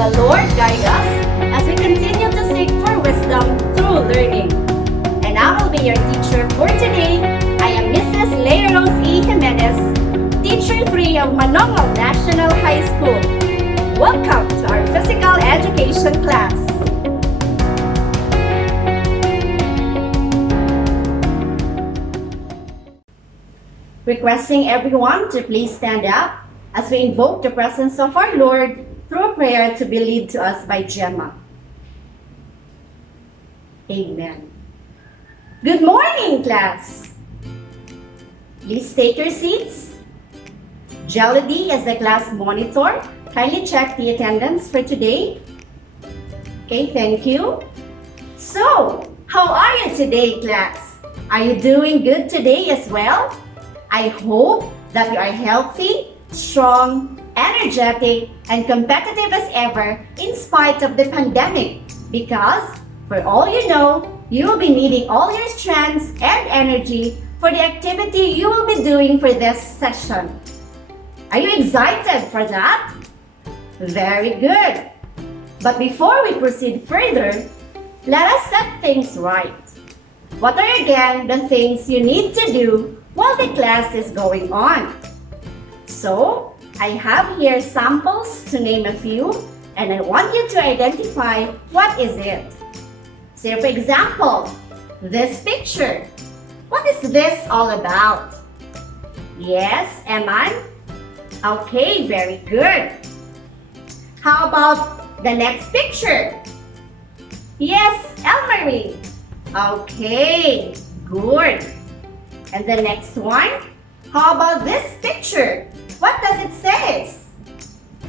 the Lord guide us as we continue to seek for wisdom through learning. And I will be your teacher for today. I am Mrs. Leah Jimenez, Teacher 3 of Manongol National High School. Welcome to our physical education class. Requesting everyone to please stand up as we invoke the presence of our Lord through a prayer to be led to us by Gemma. Amen. Good morning, class. Please take your seats. Jelly as the class monitor, kindly check the attendance for today. Okay, thank you. So, how are you today, class? Are you doing good today as well? I hope that you are healthy, strong, energetic, and competitive as ever in spite of the pandemic, because for all you know, you will be needing all your strengths and energy for the activity you will be doing for this session. Are you excited for that? Very good. But before we proceed further, let us set things right. What are again the things you need to do while the class is going on? So, I have here samples to name a few, and I want you to identify what is it. So, for example, this picture. What is this all about? Yes, Eman? Okay, very good. How about the next picture? Yes, Elmarie. Okay, good. And the next one? How about this picture? What does it say?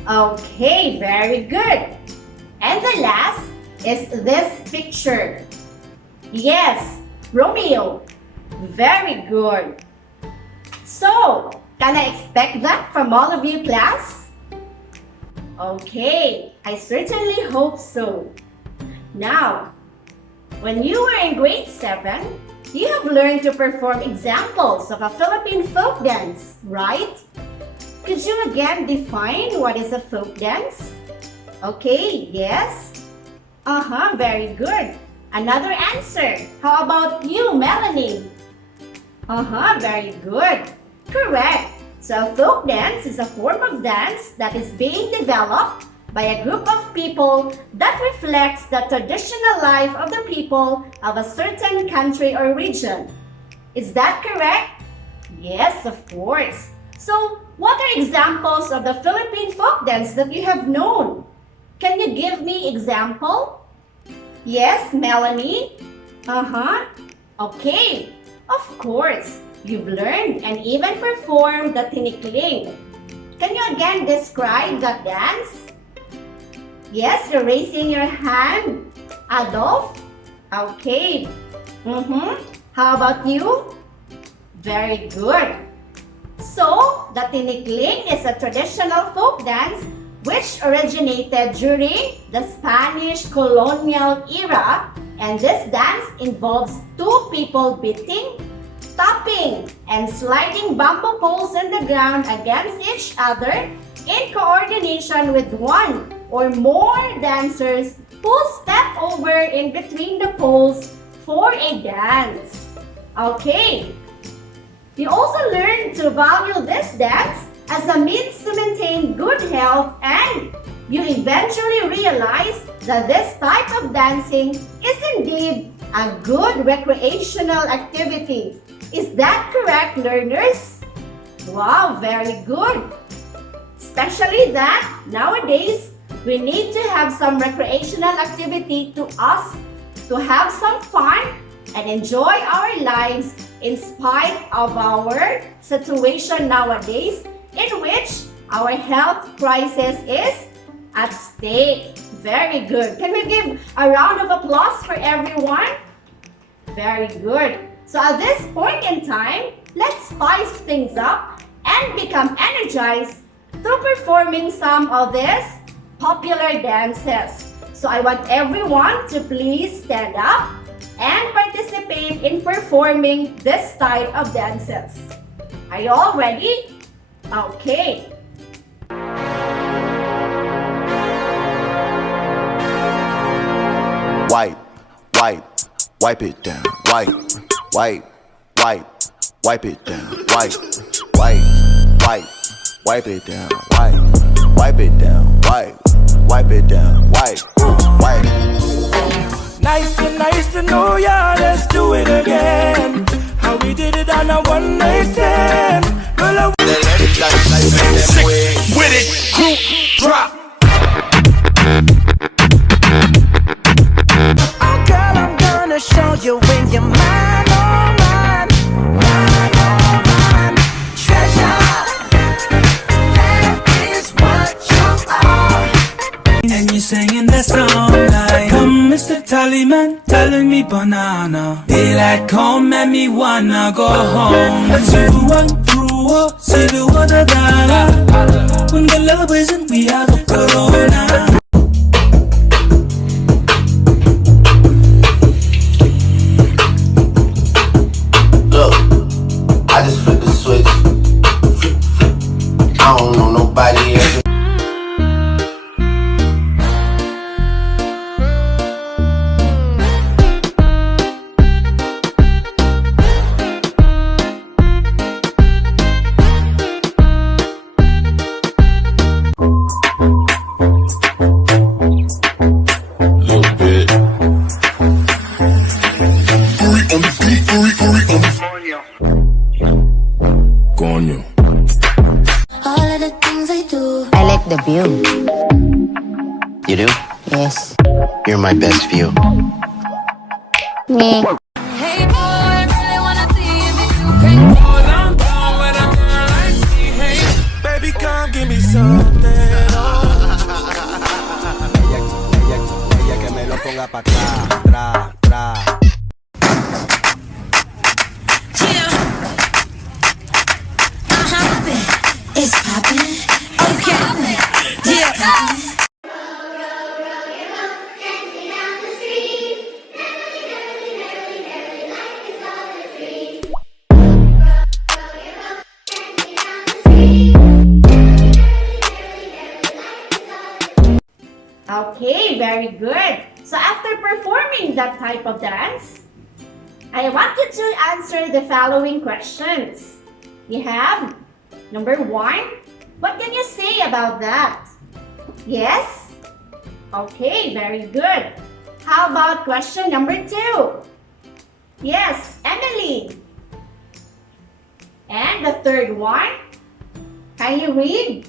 Okay, very good. And the last is this picture. Yes, Romeo. Very good. So, can I expect that from all of you, class? Okay, I certainly hope so. Now, when you were in grade 7, you have learned to perform examples of a Philippine folk dance, right? Could you again define what is a folk dance? Okay, yes? Very good. Another answer. How about you, Melanie? Very good. Correct. So a folk dance is a form of dance that is being developed by a group of people that reflects the traditional life of the people of a certain country or region. Is that correct? Yes, of course. So, what are examples of the Philippine folk dance that you have known? Can you give me example? Yes, Melanie? Okay. Of course, you've learned and even performed the tinikling. Can you again describe that dance? Yes, you're raising your hand. Adolf? Okay. How about you? Very good. So, the tinikling is a traditional folk dance which originated during the Spanish colonial era, and this dance involves two people beating, tapping, and sliding bamboo poles in the ground against each other in coordination with one or more dancers who step over in between the poles for a dance. Okay. You also learn to value this dance as a means to maintain good health, and you eventually realize that this type of dancing is indeed a good recreational activity. Is that correct, learners? Wow, very good. Especially that nowadays, we need to have some recreational activity to us to have some fun and enjoy our lives in spite of our situation nowadays, in which our health crisis is at stake. Very good. Can we give a round of applause for everyone? Very good. So at this point in time, let's spice things up and become energized through performing some of these popular dances. So I want everyone to please stand up and participate in performing this type of dances. Are you all ready? Okay. wipe it down, wipe it down, wipe it down, wipe it down, wipe it down, wipe. Nice to know ya, let's do it again. How we did it on a one night stand. Girl, with it, group drop. Oh girl, I'm gonna show you when you're mine, oh mine, mine, oh mine. Treasure, that is what you are. And you're singing that song like, come Mr. Tallyman, telling me banana. Daylight come and me wanna go home. See the one through, see the one that when the love isn't, we have a corona. Look, I just flipped the switch. I don't know nobody else. I like the view. You do? Yes. You're my best view. Me. Hey boy, I really wanna see if you can. I'm down with a girl like me, hey. Baby, come give me something. Ella que me lo ponga pa' atrás, tra. It's poppin', okay, yeah. Okay, very good. So after performing that type of dance, I want you to answer the following questions. You have number 1, what can you say about that? Yes? Okay, very good. How about question number 2? Yes, Emily. And the third one, can you read?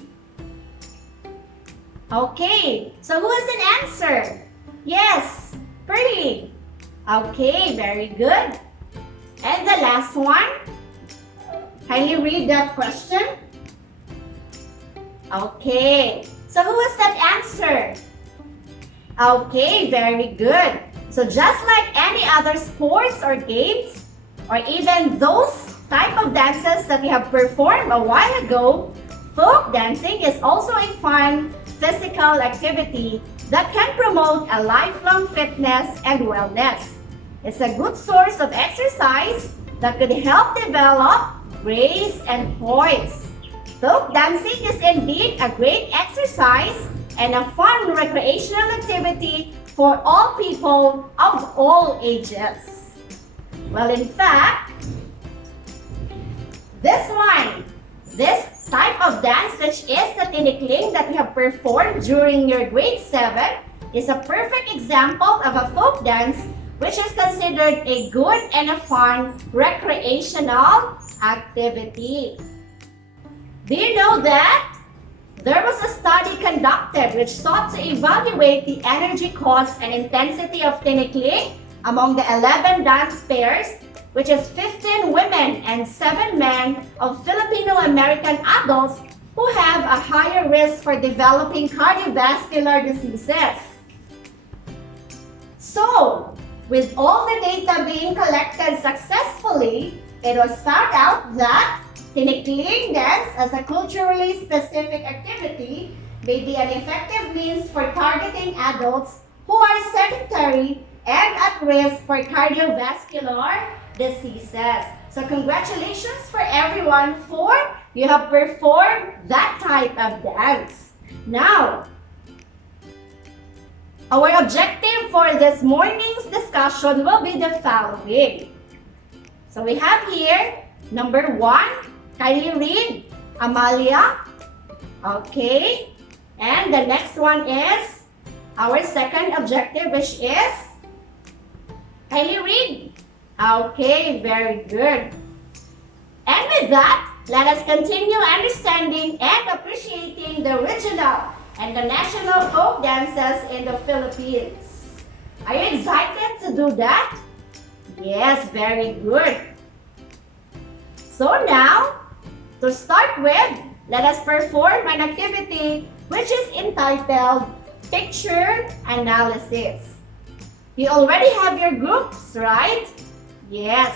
Okay, so who has an answer? Yes, Pearly. Okay, very good. And the last one, can you read that question? Okay, so who has that answer? Okay, very good. So just like any other sports or games, or even those type of dances that we have performed a while ago, folk dancing is also a fun physical activity that can promote a lifelong fitness and wellness. It's a good source of exercise that could help develop grace and poise. Folk dancing is indeed a great exercise and a fun recreational activity for all people of all ages. Well, in fact, this type of dance, which is the tinikling that we have performed during your grade 7, is a perfect example of a folk dance which is considered a good and a fun recreational activity. Do you know that there was a study conducted which sought to evaluate the energy cost and intensity of tinikling among the 11 dance pairs, which is 15 women and 7 men of Filipino-American adults who have a higher risk for developing cardiovascular diseases. So, with all the data being collected successfully, it was found out that tinikling dance as a culturally specific activity may be an effective means for targeting adults who are sedentary and at risk for cardiovascular diseases. So congratulations for everyone for you have performed that type of dance. Now, Our objective for this morning's discussion will be the following. So we have here, number 1, kindly read, Amalia. Okay. And the next one is our second objective, which is, kindly read. Okay, very good. And with that, let us continue understanding and appreciating the regional and the national folk dances in the Philippines. Are you excited to do that? Yes, very good. So now, to start with, let us perform an activity which is entitled Picture Analysis. You already have your groups, right? Yes.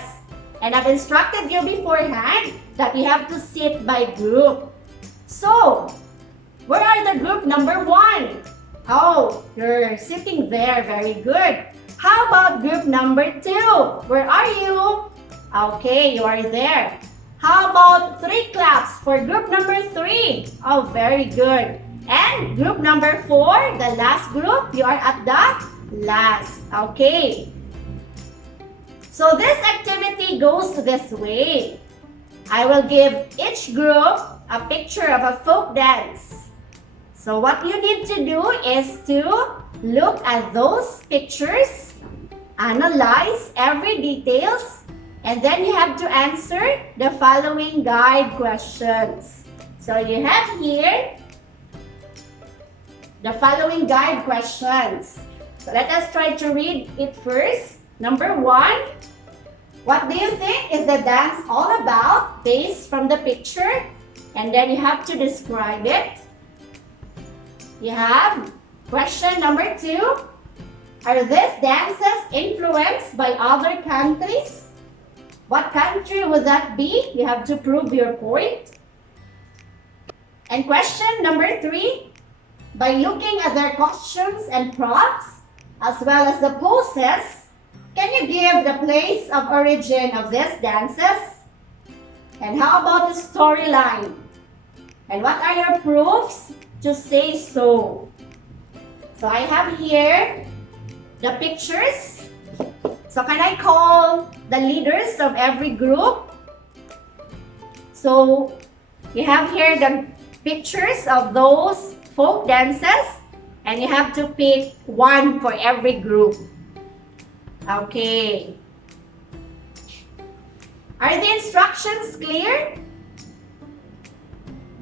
And I've instructed you beforehand that you have to sit by group. So, where are the group number 1? Oh, you're sitting there. Very good. How about group number 2? Where are you? Okay, you are there. How about 3 claps for group number 3? Oh, very good. And group number 4, the last group, you are at the last. Okay. So this activity goes this way. I will give each group a picture of a folk dance. So what you need to do is to look at those pictures, analyze every details, and then you have to answer the following guide questions. So you have here the following guide questions. So let us try to read it first. Number 1, what do you think is the dance all about based from the picture? And then you have to describe it. You have question number 2. Are these dances influenced by other countries? What country would that be? You have to prove your point. And question number 3. By looking at their costumes and props, as well as the poses, can you give the place of origin of these dances? And how about the storyline? And what are your proofs to say so? So I have here the pictures. So can I call the leaders of every group? So you have here the pictures of those folk dances, and you have to pick 1 for every group. Okay. Are the instructions clear?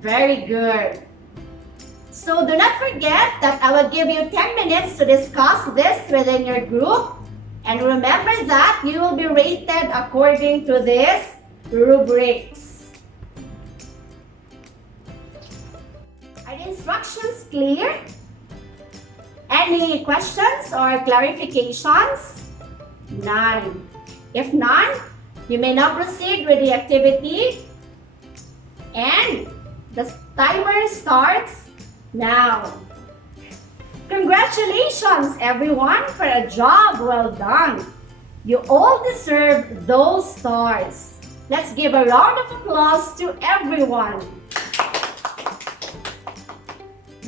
Very good. So do not forget that I will give you 10 minutes to discuss this within your group. And remember that you will be rated according to these rubrics. Are the instructions clear? Any questions or clarifications? None. If none, you may now proceed with the activity. And the timer starts now. Congratulations everyone for a job well done. You all deserve those stars. Let's give a round of applause to everyone.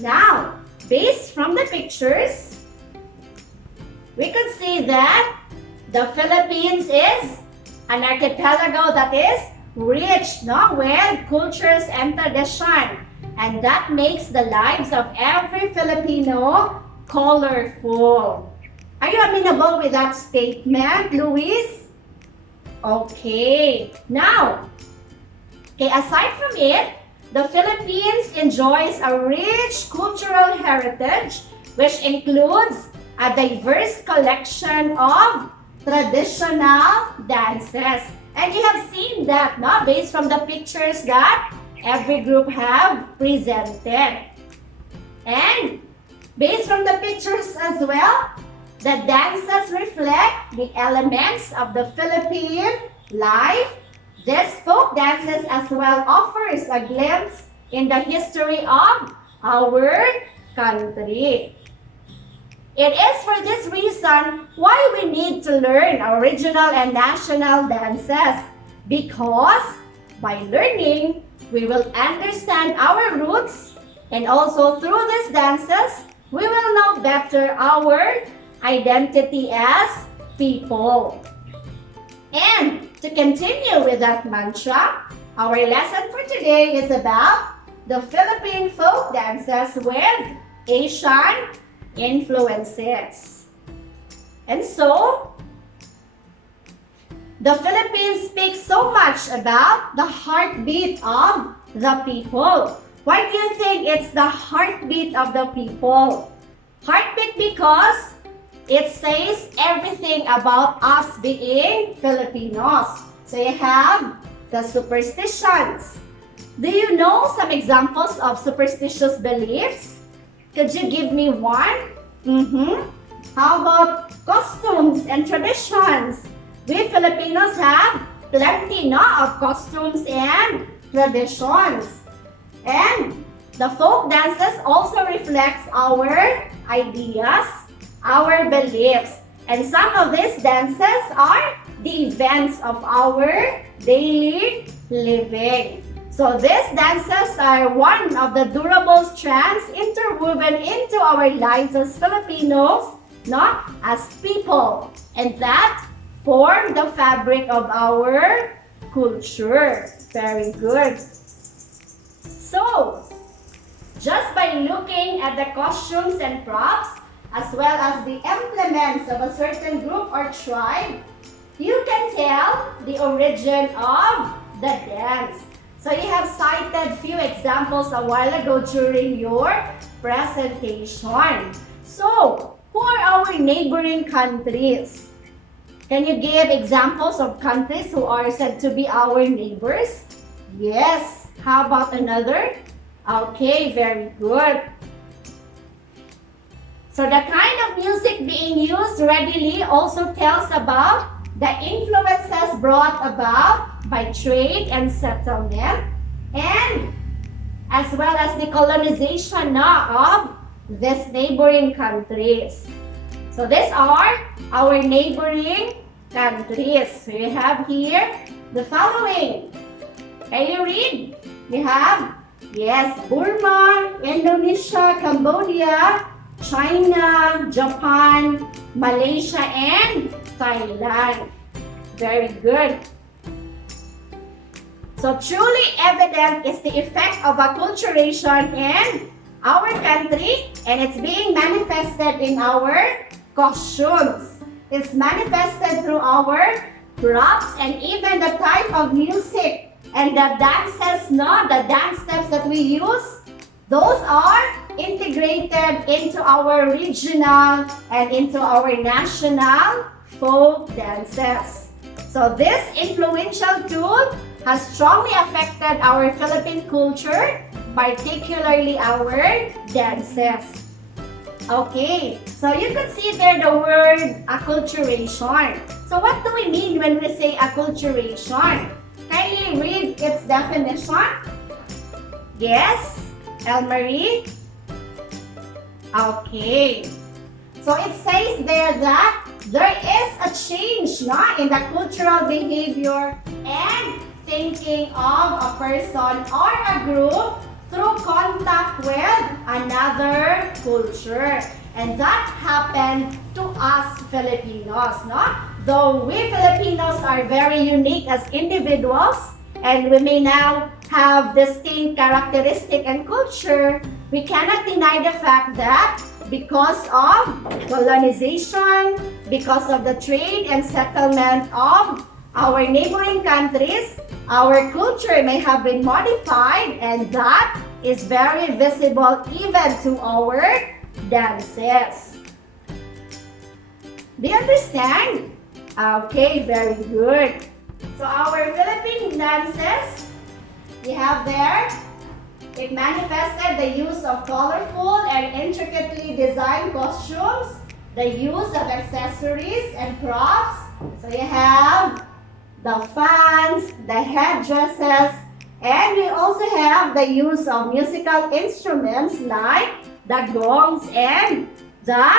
Now, based from the pictures, we can see that the Philippines is an archipelago that is rich, no, with cultures and tradition. And that makes the lives of every Filipino colorful. Are you amenable with that statement, Luis? Okay. Now, aside from it, the Philippines enjoys a rich cultural heritage which includes a diverse collection of traditional dances. And you have seen that, no? Based from the pictures that every group have presented. And based from the pictures as well, the dances reflect the elements of the Philippine life. This folk dances as well offers a glimpse in the history of our country. It is for this reason why we need to learn original and national dances, because by learning, we will understand our roots, and also through these dances, we will know better our identity as people. And to continue with that mantra, our lesson for today is about the Philippine folk dances with Asian influences. And so, the Philippines speaks so much about the heartbeat of the people. Why do you think it's the heartbeat of the people? Heartbeat because it says everything about us being Filipinos. So you have the superstitions. Do you know some examples of superstitious beliefs? Could you give me one? How about costumes and traditions? We Filipinos have plenty of costumes and traditions. And the folk dances also reflects our ideas, our beliefs. And some of these dances are the events of our daily living. So these dances are one of the durable strands interwoven into our lives as Filipinos, as people. And that form the fabric of our culture. Very good. So, just by looking at the costumes and props, as well as the implements of a certain group or tribe, you can tell the origin of the dance. So you have cited few examples a while ago during your presentation. So, who are our neighboring countries? Can you give examples of countries who are said to be our neighbors? Yes. How about another? Okay, very good. So the kind of music being used readily also tells about the influences brought about by trade and settlement, and as well as the colonization of these neighboring countries. So these are our neighboring countries. So we have here the following. Can you read? We have, yes, Burma, Indonesia, Cambodia, China, Japan, Malaysia, and Thailand. Very good. So truly evident is the effect of acculturation in our country, and it's being manifested in our costumes. It's manifested through our props and even the type of music. And the dances, the dance steps that we use, those are integrated into our regional and into our national folk dances. So this influential tool has strongly affected our Philippine culture, particularly our dances. Okay, so you can see there the word acculturation. So what do we mean when we say acculturation? Can you read its definition? Yes, Elmarie? Okay. So it says there that there is a change in the cultural behavior and thinking of a person or a group through contact with another culture. And that happened to us Filipinos, Though we Filipinos are very unique as individuals, and we may now have distinct characteristic and culture, we cannot deny the fact that because of colonization, because of the trade and settlement of our neighboring countries, our culture may have been modified, and that is very visible even to our dances. Do you understand? Okay, very good. So our Philippine dances, we have there, it manifested the use of colorful and intricately designed costumes, the use of accessories and props. So you have the fans, the headdresses, and we also have the use of musical instruments like the gongs and the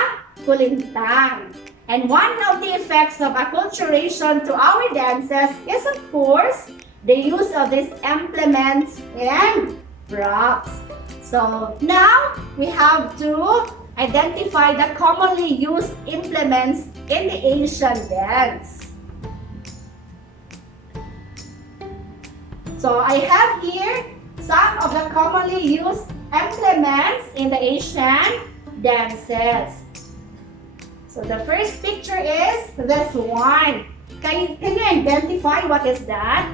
kulintang. And one of the effects of acculturation to our dances is, of course, the use of these implements and props. So now we have to identify the commonly used implements in the Asian dance. So I have here some of the commonly used implements in the Asian dances. So the first picture is this one. Can you identify what is that?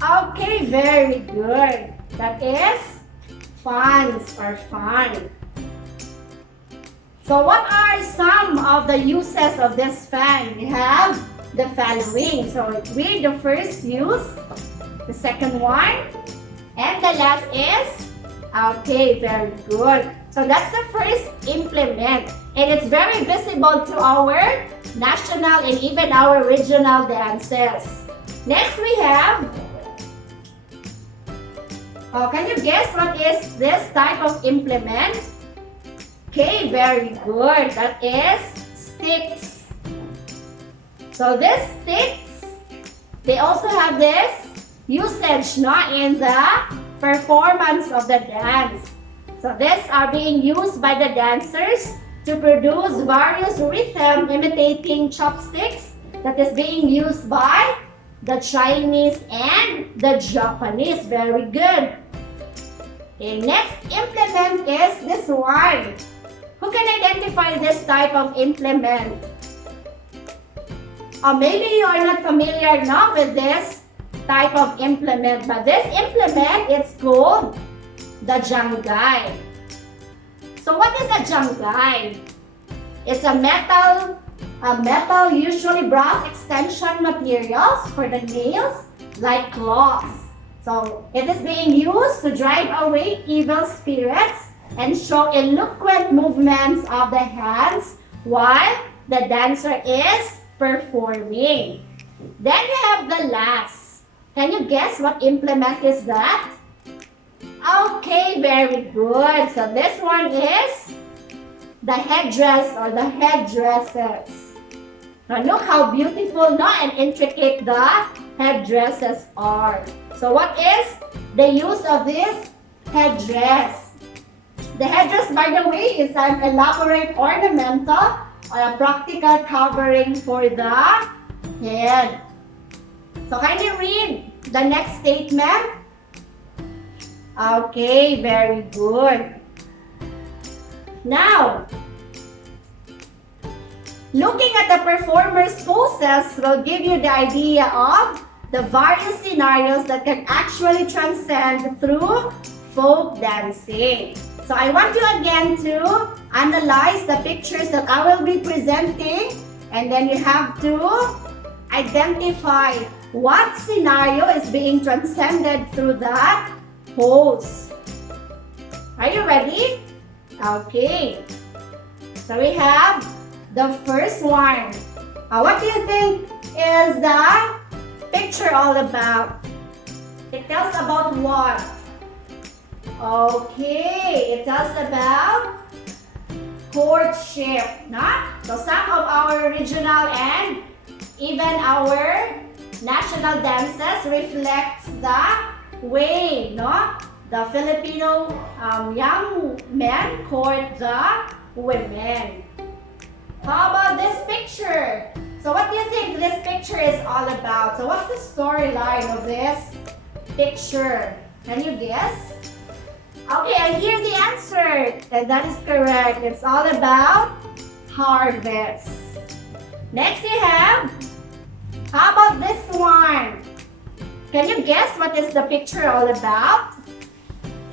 Okay, very good. That is fans or fan. So what are some of the uses of this fan? We have the following. So read the first use, the second one, and the last is, okay, very good. So that's the first implement. And it's very visible to our national and even our regional dances. Next we have, can you guess what is this type of implement? Okay, very good. That is sticks. So this sticks, they also have this usage not in the performance of the dance. So these are being used by the dancers to produce various rhythm imitating chopsticks that is being used by the Chinese and the Japanese. Very good. Okay, next implement is this one. Who can identify this type of implement? Or maybe you are not familiar now with this type of implement, but this implement is called the jangai. So what is a jangai? It's a metal usually brass extension materials for the nails like claws. So it is being used to drive away evil spirits and show eloquent movements of the hands while the dancer is performing. Then you have the last. Can you guess what implement is that? Okay, very good. So this one is the headdress or the headdresses. Now look how beautiful and intricate the headdresses are. So what is the use of this headdress? The headdress, by the way, is an elaborate ornamental or a practical covering for the head. So can you read the next statement? Okay, very good. Now, looking at the performer's poses will give you the idea of the various scenarios that can actually transcend through folk dancing. So I want you again to analyze the pictures that I will be presenting, and then you have to identify what scenario is being transcended through that pose. Are you ready? Okay. So we have the first one. What do you think is the picture all about? It tells about what? Okay, it tells about courtship, no? So some of our regional and even our national dances reflects the way, no? The Filipino young men court the women. How about this picture? So what do you think this picture is all about? So what's the storyline of this picture? Can you guess? Okay, I hear the answer. And that is correct. It's all about harvest. Next you have, how about this one? Can you guess what is the picture all about?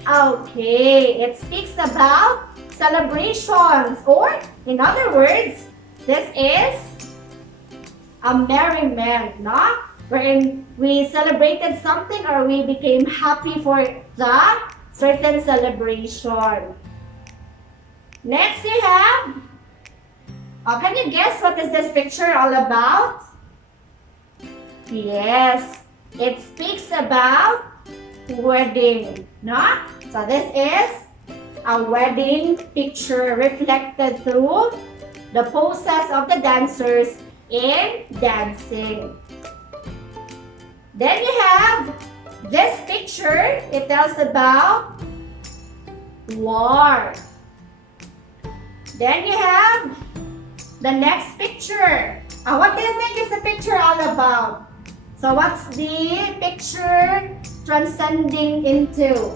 Okay, it speaks about celebrations, or in other words, this is a merriment, no? Wherein we celebrated something or we became happy for the certain celebration. Next you have, can you guess what is this picture all about? Yes, it speaks about wedding, no? So this is a wedding picture reflected through the poses of the dancers in dancing. Then you have this picture. It tells about war. Then you have the next picture. What do you think is the picture all about? So what's the picture transcending into?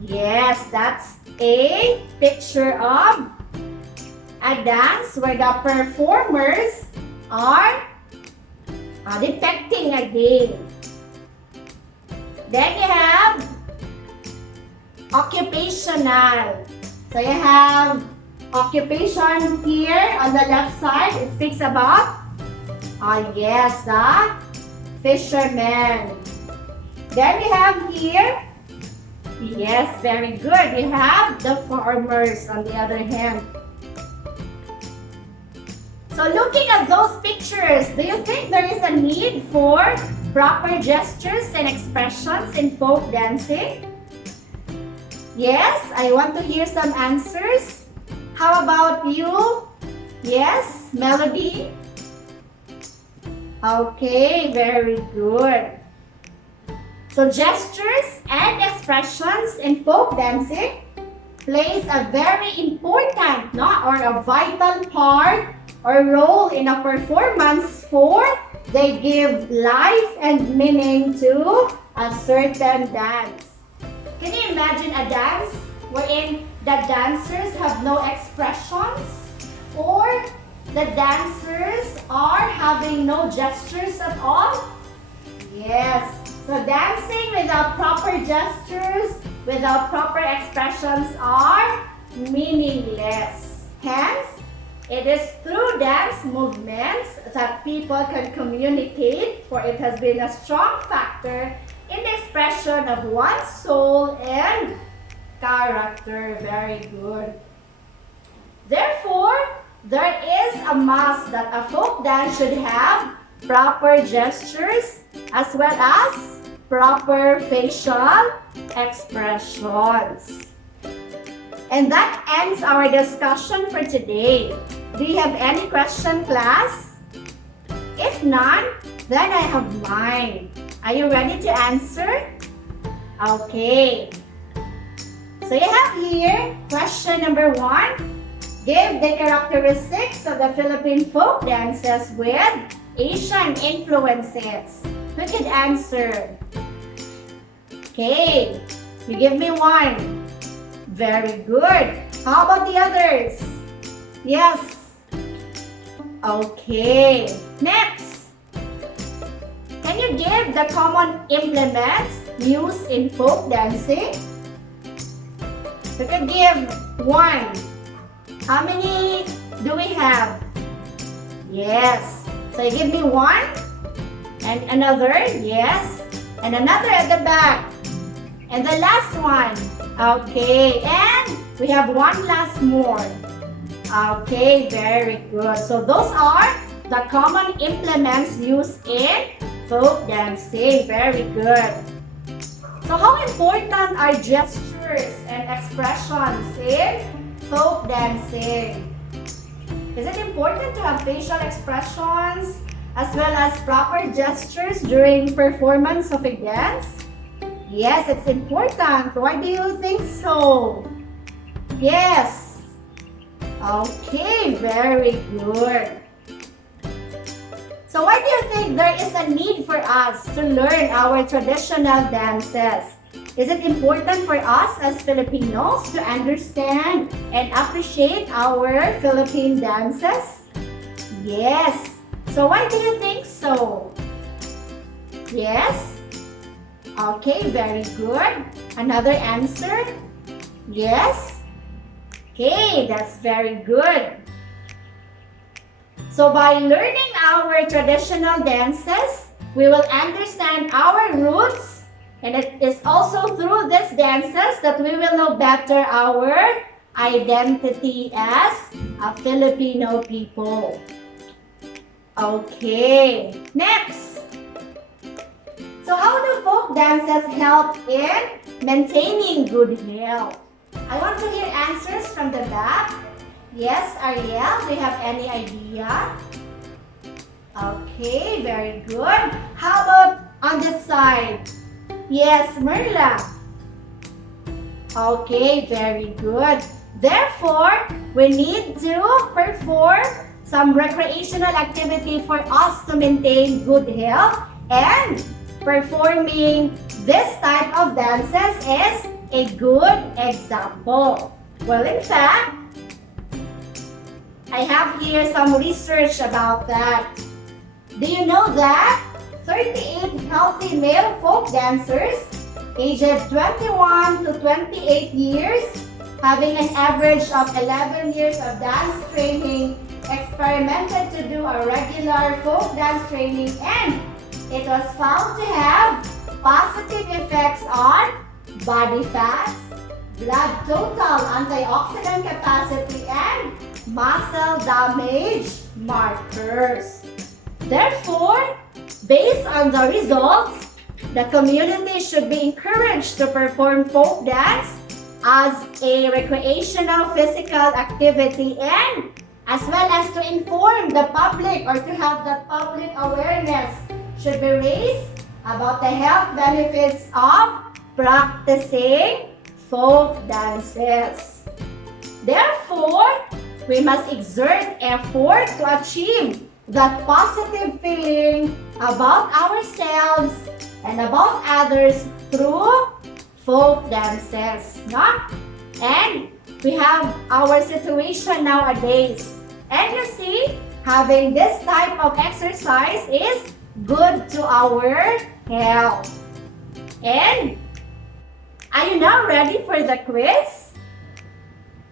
Yes, that's a picture of a dance where the performers are depicting a game. Then you have occupational. So you have occupation here on the left side. It speaks about, yes, the fisherman. Then we have here, yes, very good. We have the farmers on the other hand. So looking at those pictures, do you think there is a need for proper gestures and expressions in folk dancing? Yes, I want to hear some answers. How about you? Yes, Melody? Okay, very good. So gestures and expressions in folk dancing plays a very important, or a vital part or role in a performance, for they give life and meaning to a certain dance. Can you imagine a dance wherein the dancers have no expressions, or the dancers are having no gestures at all? Yes. So dancing without proper gestures, without proper expressions are meaningless. Hence, it is through dance movements that people can communicate, for it has been a strong factor in the expression of one's soul and character. Very good. Therefore, there is a must that a folk dance should have proper gestures as well as proper facial expressions. And that ends our discussion for today. Do you have any question, class? If none, then I have mine. Are you ready to answer? Okay. So you have here question number 1. Give the characteristics of the Philippine folk dances with Asian influences. Who can answer? Okay. You give me 1. Very good. How about the others? Yes. Okay. Next. Can you give the common implements used in folk dancing? You can give 1. How many do we have? Yes. So you give me 1. And another. Yes. And another at the back. And the last one. Okay, and we have 1 last more. Okay, very good. So those are the common implements used in folk dancing. Very good. So how important are gestures and expressions in folk dancing? Is it important to have facial expressions as well as proper gestures during performance of a dance? Yes, it's important. Why do you think so? Yes. Okay, very good. So why do you think there is a need for us to learn our traditional dances? Is it important for us as Filipinos to understand and appreciate our Philippine dances? Yes. So why do you think so? Yes? Okay, very good. Another answer? Yes? Okay, that's very good. So by learning our traditional dances, we will understand our roots, and it is also through these dances that we will know better our identity as a Filipino people. Okay, next. So how do folk dances help in maintaining good health? I want to hear answers from the back. Yes, Ariel, do you have any idea? Okay, very good. How about on this side? Yes, Merla. Okay, very good. Therefore, we need to perform some recreational activity for us to maintain good health, and performing this type of dances is a good example. Well, in fact, I have here some research about that. Do you know that 38 healthy male folk dancers aged 21 to 28 years, having an average of 11 years of dance training, experimented to do a regular folk dance training, and it was found to have positive effects on body fat, blood total antioxidant capacity, and muscle damage markers. Therefore, based on the results, the community should be encouraged to perform folk dance as a recreational physical activity, and as well as to inform the public, or to have that public awareness should be raised about the health benefits of practicing folk dances. Therefore, we must exert effort to achieve that positive feeling about ourselves and about others through folk dances, no? And we have our situation nowadays. And you see, having this type of exercise is good to our health. And are you now ready for the quiz?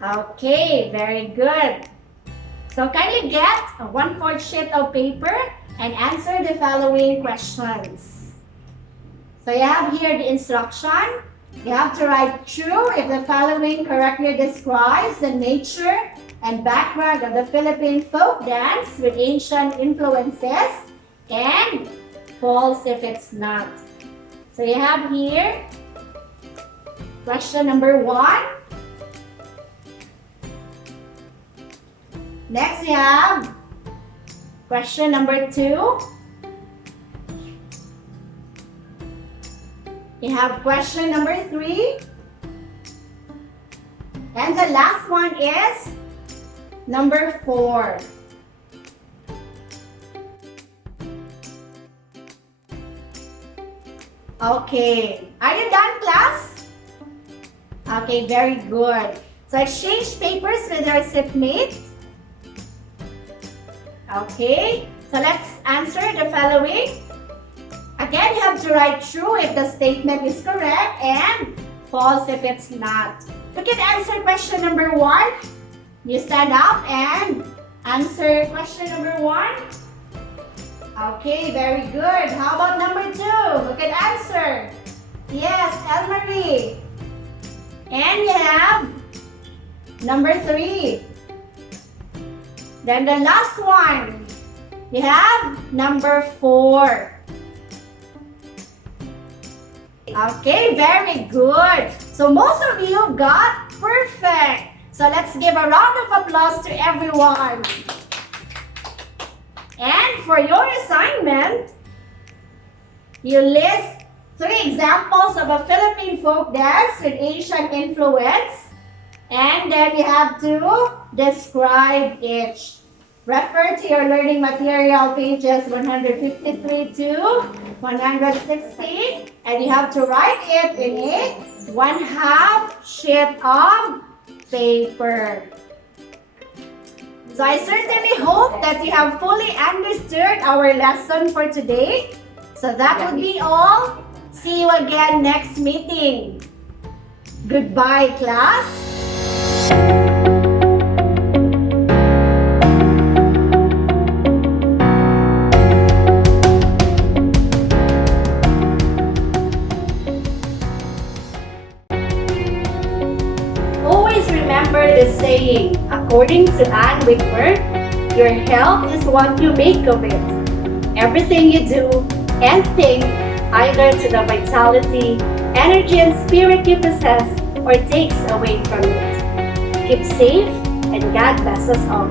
Okay, very good. So kindly get a 1/4 sheet of paper and answer the following questions. So you have here the instruction. You have to write true if the following correctly describes the nature and background of the Philippine folk dance with ancient influences, and false if it's not. So you have here question number 1. Next, you have question number 2. You have question number 3. And the last one is number 4. Okay. Are you done, class? Okay, very good. So exchange papers with your seatmate. Okay, so let's answer the following. Again, you have to write true if the statement is correct and false if it's not. You can answer question number 1. You stand up and answer question number 1. Okay, very good. How about number 2? Who can answer? Yes, Elmarie. And you have number 3. Then the last one, you have number 4. Okay, very good. So most of you got perfect. So let's give a round of applause to everyone. And for your assignment, you list 3 examples of a Philippine folk dance with Asian influence. And then you have to describe each. Refer to your learning material pages 153 to 160, and you have to write it in a 1/2 sheet of paper. So I certainly hope that you have fully understood our lesson for today. So that would be all. See you again next meeting. Goodbye, class. Always remember the saying, according to Anne Whitworth, your health is what you make of it. Everything you do and think, either to the vitality, energy, and spirit you possess, or takes away from it. Keep safe, and God bless us all.